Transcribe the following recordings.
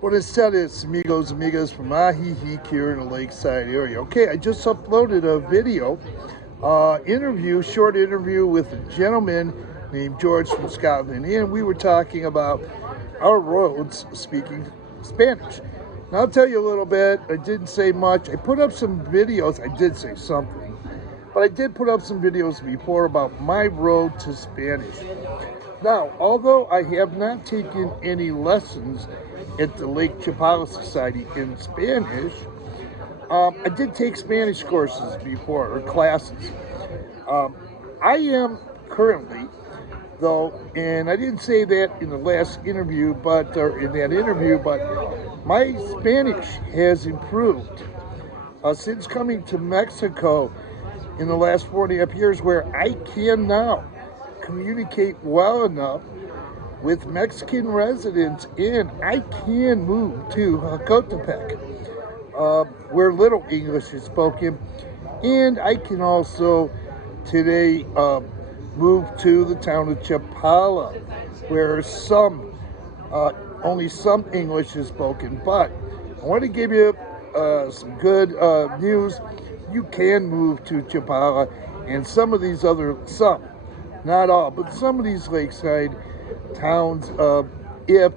Buenas tardes, amigos, amigas from Ajijic here in the lakeside area. Okay, I just uploaded a video, short interview with a gentleman named George from Scotland, and we were talking about our roads speaking Spanish. Now I'll tell you a little bit. I didn't say much. I put up some videos. I did say something, but I did put up some videos before about my road to Spanish. Now, although I have not taken any lessons at the Lake Chapala Society in Spanish, I did take Spanish courses before, or classes. Um, I am currently, though, and I didn't say that in the last interview, or in that interview, but my Spanish has improved since coming to Mexico in the last 4.5 years, where I can now communicate well enough with Mexican residents, and I can move to Jacotepec, where little English is spoken, and I can also today move to the town of Chapala, where only some English is spoken. But I want to give you some good news. You can move to Chapala and some of these not all, but some of these lakeside towns, if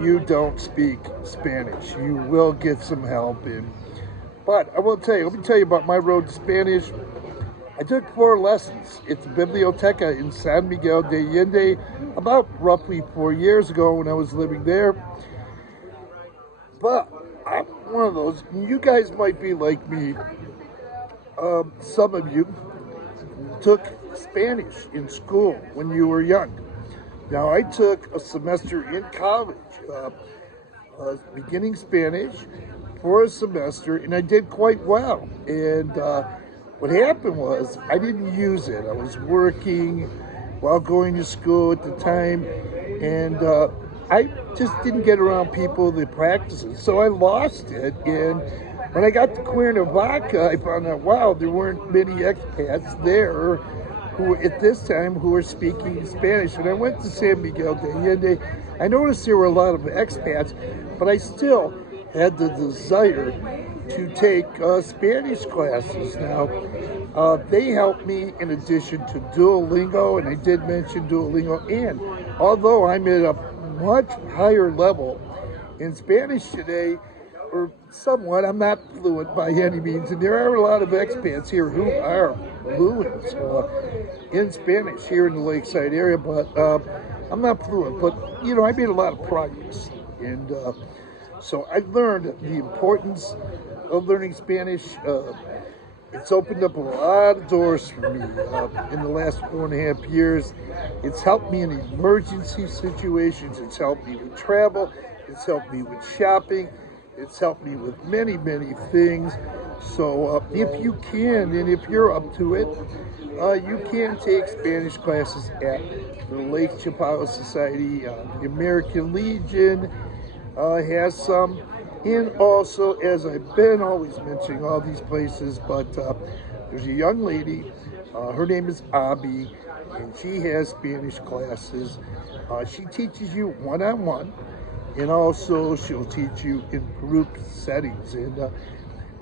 you don't speak Spanish. You will get some help in. But I will tell you, let me tell you about my road to Spanish. I took 4 lessons at the Biblioteca in San Miguel de Allende about roughly 4 years ago when I was living there. But I'm one of those, you guys might be like me, some of you took Spanish in school when you were young. Now, I took a semester in college, beginning Spanish for a semester, and I did quite well. And what happened was I didn't use it. I was working while going to school at the time, and I just didn't get around people that practice it. So I lost it, and when I got to Cuernavaca, I found out, wow, there weren't many expats there who at this time who were speaking Spanish. And I went to San Miguel de Allende. I noticed there were a lot of expats, but I still had the desire to take Spanish classes. Now, they helped me in addition to Duolingo, and I did mention Duolingo. And although I'm at a much higher level in Spanish today, or somewhat, I'm not fluent by any means, and there are a lot of expats here who are fluent in Spanish here in the lakeside area, but I'm not fluent. But, I made a lot of progress, and so I learned the importance of learning Spanish. It's opened up a lot of doors for me in the last 4.5 years. It's helped me in emergency situations. It's helped me with travel. It's helped me with shopping. It's helped me with many, many things. So if you can, and if you're up to it, you can take Spanish classes at the Lake Chapala Society. The American Legion has some. And also, as I've been always mentioning all these places, but there's a young lady, her name is Abby, and she has Spanish classes. She teaches you one-on-one, and also she'll teach you in group settings. And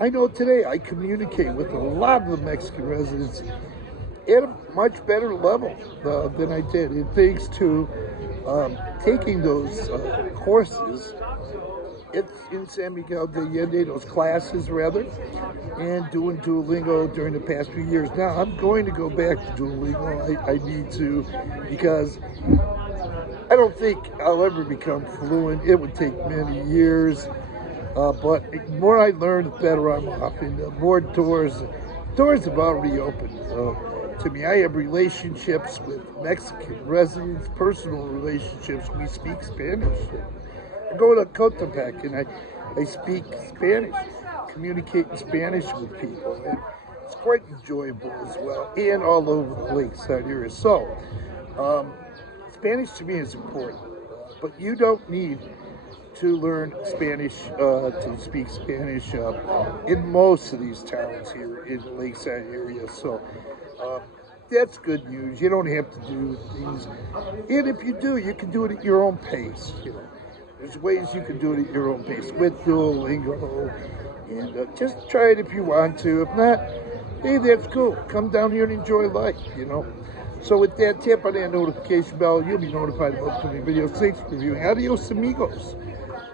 I know today I communicate with a lot of the Mexican residents at a much better level than I did. And thanks to taking those courses, it's in San Miguel de Allende, those classes rather, and doing Duolingo during the past few years. Now I'm going to go back to Duolingo. I need to, because I don't think I'll ever become fluent. It would take many years. But the more I learn, the better I'm off, and the more doors have already opened to me. I have relationships with Mexican residents, personal relationships. We speak Spanish. I go to Cotepec and I speak Spanish, communicate in Spanish with people. And it's quite enjoyable as well, and all over the lakeside area. So, Spanish to me is important, but you don't need to learn Spanish to speak Spanish in most of these towns here in the lakeside area. So that's good news. You don't have to do things, and if you do, you can do it at your own pace. There's ways you can do it at your own pace with Duolingo, and just try it if you want to. If not, hey, that's cool. Come down here and enjoy life, you know. So with that, tap on that notification bell. You'll be notified of upcoming videos. Thanks for viewing. Adios, amigos.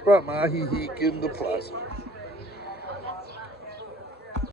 From Ajijic in the Plaza.